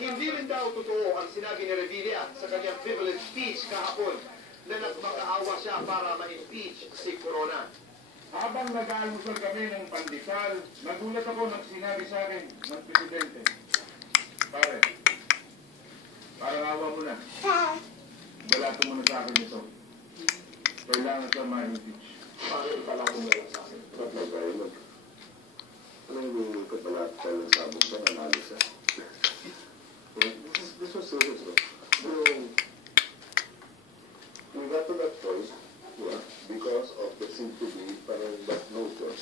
Hindi rin daw totoo ang sinabi ni Revilla sa kanyang privilege speech kahapon na nagmakaawa siya para ma-impeach si Corona. Habang nag-aalusal kami ng pandesal, nagulat ako nang sinabi sa akin ng presidente. Pare, parang awa mo na. Balato mo na sa akin ito. Kailangan sa ma-impeach. Pare, ipalato mo lang sa akin. Ano yung kapalat tayo ng sabog sa analisa? This was serious, no? We got to that point, because of the seem to be parang that notion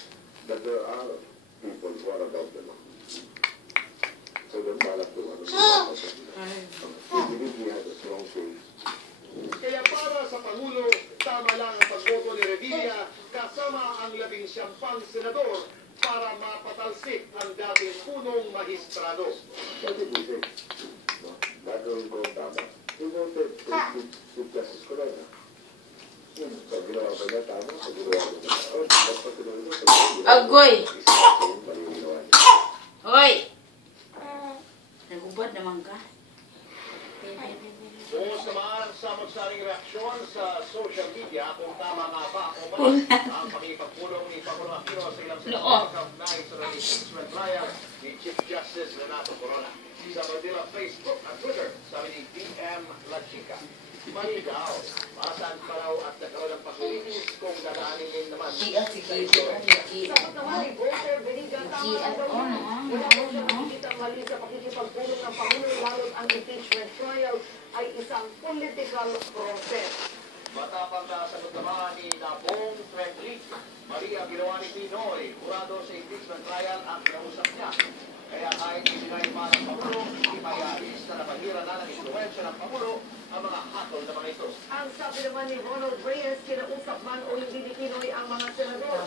that there are people who are above the law. So then balak to ano I believe we had a strong case. Kaya para sa Pangulo, tama lang ang pagboto ni Revilla kasama ang 19 senador para mapatalsik ang dating punong magistrado. What did we say? Gagawin ko ang tama. We voted to Justice Corona. Pag ginawa pa niya tama, pag ginawa ko na Agoy! Hoy! Nagubad naman ka? Buhos naman sa magsaring reaksyon sa social media kung tama nga ba o mali ang pakipagpulong ni Pangulo Aquino sa ilang senador kaugnay sa impeachment trial ni Chief Justice Renato Corona. Sa Manila Facebook at Twitter, sabi ni DM La Chica, mali daw, saan pa raw at nagkaroon ng pagkilinis kung dadaanin din naman sa istorya. Sapat naman ni Walter Beniga, tama ang gawin. Wala po siyang nakikita mali sa pakikipagpulong ng Pangulo, lalo't ang impeachment trial ay isang political process. Matapang na sagot naman ni Nabong Frederick, Maria ginawa ni Pinoy, kurado sa impeachment trial ang kinausap niya. Kaya kahit isinayma ng Pangulo, hindi mayayis na napahira na ng influensya ng Pangulo ang mga hatol na mga ito. Ang sabi naman ni Ronald Reyes, kinausap man o hindi ni Pinoy ang mga senador.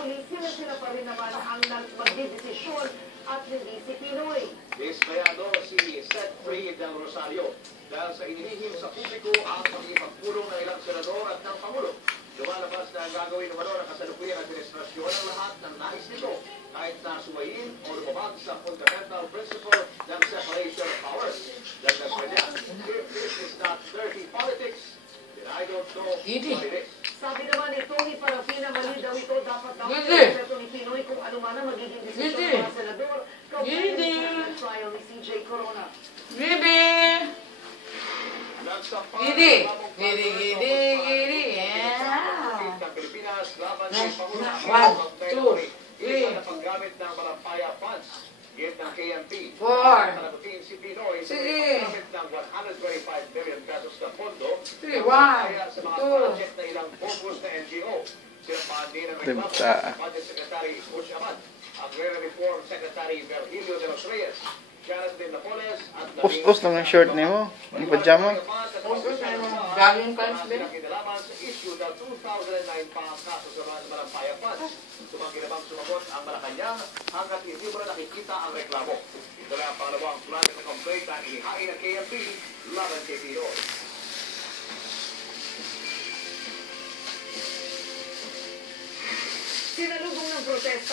Huli sila pa rin naman ang magdidesisyon at hindi si Pinoy. Dismayado si Seth Free del Rosario dahil sa inilihim sa publiko ang pagpapulong ng ilang senador at ng Pangulo. Lumalabas na ang gagawin naman ng kasalukuyang administrasyon ang lahat ng nais nito kahit na suwayin o lumabag sa fundamental principle ng separation of powers. Dagdag pa niya, if this is not dirty politics, then I don't know what it is. Sabi naman ni Tony Parafina, mali daw ito, dapat daw respeto ni Pinoy kung ano man ang magiging desisyon ng mga senador kaugnay ng trial ni CJ Corona. Gidi! Pilipinas laban sa Pangulo 1, 2, 3 na paggamit ng Malampaya funds gift ng KMP 4 Panagutin si Pinoy sa sige paggamit ng 125 million pesos na pondo 3, 1, sa mga 2 project na ilang focus na NGO. Sinapahan din ang reklamo Budget Secretary Bush Ahmad, Agrarian-Reform Secretary Virgilio de los Reyes, Jonathan Napoles at Us lang ang short ni mo. Ang pajama. Galing ka na kinalaman sa issue ng 2009 pa ang kaso sa mga Malampaya funds. Tumangginabang sumagot ang Malacanang hanggat hindi mo na nakikita ang reklamo. Ito na ang pangalawang flag na complaint na inihain ng KMP laban kay Pinoy. Sinalubong ng protesta